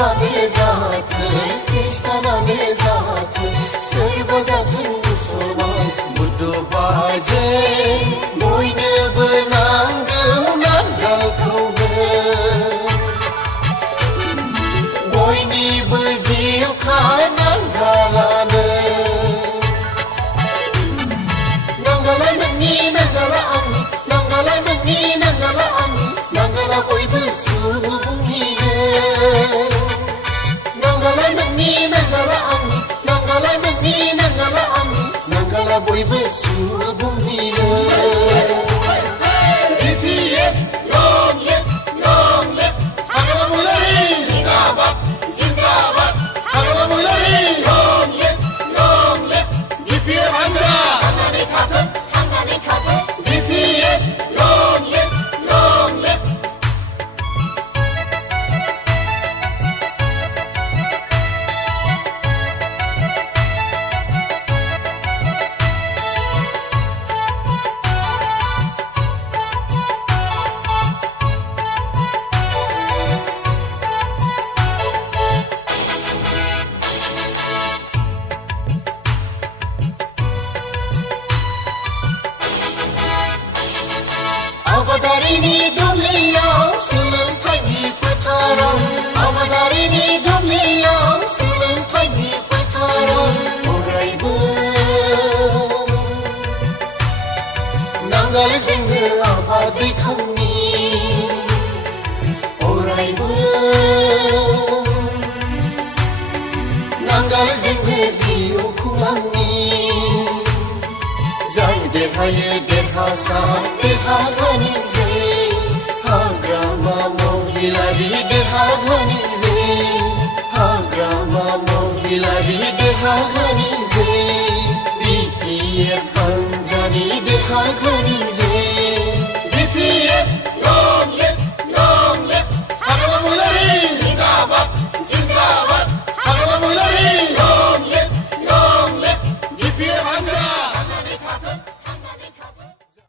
रामआनो जाथों कृष्णानो जाथों सोरबा जाथों मुसलमान बुद्धबा जों बयनोबो नांगौ नांगालखौनो बयनिबो जिउखा नांगालानो नांगाला नोंनि नांगाला आंनि नांगाला नोंनि नांगाला आंनि नांगाला बयबो सुबुंनिनो नांगाला नोंनि नांगाला आंनि नांगाला नोंनि नांगाला आंनि नांगाला बयबो सुबुंनिनो BPF long live हाग्रामा महिलारि जिन्दाबाद जिन्दाबाद हाग्रामा महिलारि long live BPF हानजा थांनानै थाथों BPF long live आबादारिनि दुब्लियाव सोलोंथाइनि फोथाराव आबादारिनि दुब्लियाव सोलोंथाइनि फोथाराव अरायबो नांगालजोंनो आबाद दैखांनि अरायबो नांगालजोंनो जिउ खुंलांनि जाय देरहायो देरहासार